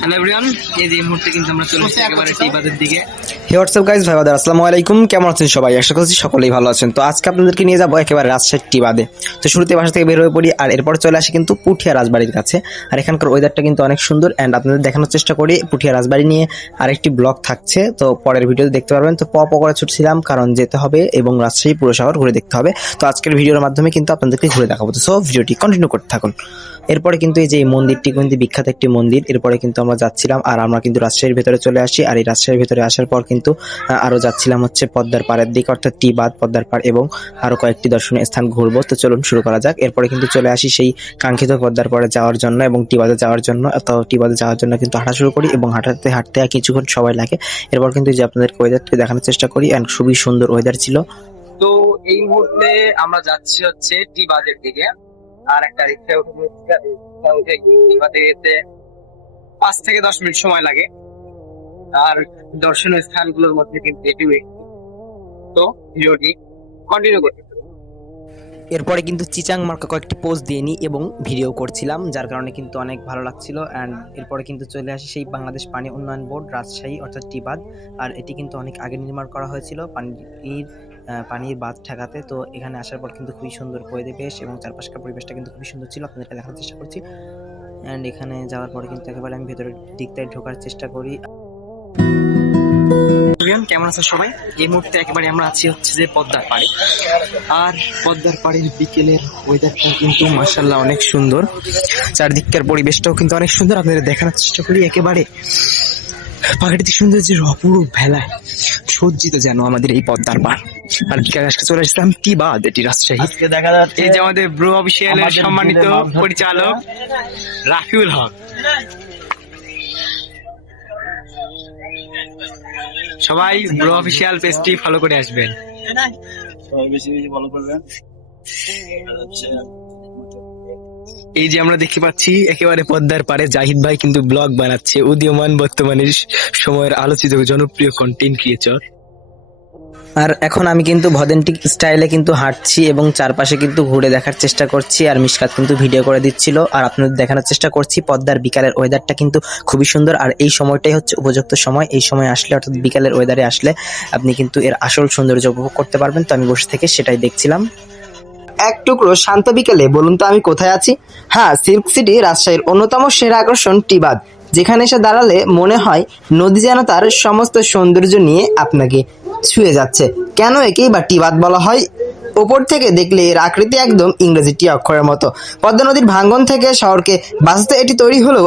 Hello everyone, এই যে মুহূর্তে কিন্তু আমরা চলে এসেছি একেবারে টিবাদের দিকে। হে হোয়াটসঅ্যাপ গাইস, ভাই বাদার আসসালামু আলাইকুম। কেমন আছেন সবাই? আশা করছি সকলেই ভালো আছেন। তো আজকে আপনাদেরকে নিয়ে যাবো একেবারে রাজশাহীর টিবাদে। তো শুরুতে বাসা থেকে বের হয়ে পড়ি, আর এরপর চলে আসি কিন্তু পুঠিয়া রাজবাড়ির কাছে। আর এখানকার ওয়েদারটা কিন্তু অনেক সুন্দর, অ্যান্ড আপনাদের দেখানোর চেষ্টা করি। পুঠিয়া রাজবাড়ি নিয়ে আরেকটি ব্লগ থাকছে, তো পরের ভিডিওতে দেখতে পারবেন। তো করে ছুটছিলাম কারণ যেতে হবে এবং রাজশাহী পুরো শহর ঘুরে দেখতে হবে। তো আজকের ভিডিওর মাধ্যমে কিন্তু আপনাদেরকে ঘুরে দেখাবো। তো সো ভিডিওটি কন্টিনিউ করতে থাকুন। এরপরে কিন্তু এই যে মন্দিরটি কিন্তু বিখ্যাত একটি মন্দির। এরপরে কিন্তু আমরা যাচ্ছিলাম, আর আমরা কিন্তু রাজশাহীর ভেতরে চলে আসি। আর এই রাজশাহীর ভেতরে আসার পর কিন্তু আরো যাচ্ছিলাম হচ্ছে পদ্মার পাড়ের দিকে, অর্থাৎ টিবাদ, পদ্মার পাড় এবং আরো কয়েকটি দর্শনীয় স্থান ঘুরবো। তো চলুন শুরু করা যাক। এরপরে কিন্তু চলে আসি সেই কাঙ্ক্ষিত পদ্মার পাড়ে যাওয়ার জন্য এবং টিবাদে যাওয়ার জন্য। তো টিবাদে যাওয়ার জন্য কিন্তু হাঁটা শুরু করি এবং হাঁটতে হাঁটতে কিছুক্ষণ সময় লাগে। এরপর কিন্তু যে আপনাদেরকে ওয়েদারটি দেখানোর চেষ্টা করি, অ্যান্ড খুবই সুন্দর ওয়েদার ছিল। তো এই মুহূর্তে আমরা যাচ্ছি হচ্ছে টিবাদের দিকে। আর একটা রিক্সা উঠে টিবাদে যেতে 5 থেকে 10 মিনিট সময় লাগে। আর দর্শনীয় স্থানগুলোর মধ্যে কিন্তু এটিও একটি। তো ভিডিওটি কন্টিনিউ করতে এরপরে কিন্তু চিচাং মার্কা কয়েকটি পোস্ট দিয়ে নিই এবং ভিডিও করছিলাম, যার কারণে কিন্তু অনেক ভালো লাগছিল। অ্যান্ড এরপরে কিন্তু চলে আসি সেই বাংলাদেশ পানি উন্নয়ন বোর্ড রাজশাহী, অর্থাৎ টিবাদ। আর এটি কিন্তু অনেক আগে নির্মাণ করা হয়েছিল পানির বাঁধ ঠেকাতে। তো এখানে আসার পর কিন্তু খুবই সুন্দর পরিবেশ এবং চারপাশকার পরিবেশটা কিন্তু খুবই সুন্দর ছিল, আপনাদেরকে দেখার চেষ্টা করছি। অ্যান্ড এখানে যাওয়ার পরে কিন্তু একেবারে আমি ভেতরের দিকটায় ঢোকার চেষ্টা করি। কেমন আছে সবাই? এই মুহূর্তে একেবারে আমরা আছি হচ্ছে যে পদ্মার পাড়ে। আর পদ্মার পাড়ের বিকেলের ওয়েদারটা কিন্তু মাশাআল্লাহ অনেক সুন্দর। চারদিককার পরিবেশটাও কিন্তু অনেক সুন্দর, আপনাদের দেখানোর চেষ্টা করি। একেবারে প্রাকৃতিক সৌন্দর্যের অপরূপ ভেলায় সজ্জিত যেন আমাদের এই পদ্মার পাড়। আর বিকালে আজকে চলে আসলাম টিবাদ, এটি রাজশাহী। দেখা যাচ্ছে এই যে আমাদের ব্রো অফিসিয়ালের সম্মানিত পরিচালক রাফিউল হক। সবাই ব্রো অফিসিয়াল পেজটি ফলো করে আসবেন। বেশি বেশি ফলো করবেন। এই যে আমরা দেখতে পাচ্ছি একেবারে পদ্মার পাড়ে জাহিদ ভাই কিন্তু ব্লগ বানাচ্ছে, উদীয়মান বর্তমানের সময়ের আলোচিত জনপ্রিয় কন্টেন্ট ক্রিয়েটর। আর এখন আমি কিন্তু ভদেন্টিক স্টাইলে কিন্তু হাঁটছি এবং চারপাশে কিন্তু ঘুরে দেখার চেষ্টা করছি। আর মিশকাত কিন্তু ভিডিও করে দিচ্ছিল, আর আপনাদের দেখানোর চেষ্টা করছি। পদ্মার বিকালের ওয়েদারটা কিন্তু খুবই সুন্দর, আর এই সময়টাই হচ্ছে উপযুক্ত সময়। এই সময় আসলে, অর্থাৎ বিকালের ওয়েদারে আসলে আপনি কিন্তু এর আসল সৌন্দর্য উপভোগ করতে পারবেন। তো আমি বসে থেকে সেটাই দেখছিলাম। এক টুকরো শান্ত বিকেলে বলুন তো আমি কোথায় আছি? হ্যাঁ, সিল্ক সিটি রাজশাহীর অন্যতম সেরা আকর্ষণ টিবাদ, যেখানে এসে দাঁড়ালে মনে হয় নদী যেন তার সমস্ত সৌন্দর্য নিয়ে আপনাকে ছুঁয়ে যাচ্ছে। কেন একেই বা টিবাদ বলা হয়? ওপর থেকে দেখলে এর আকৃতি একদম ইংরেজি টি অক্ষরের মতো। পদ্মা নদীর ভাঙ্গন থেকে শহরকে বাঁচাতে এটি তৈরি হলেও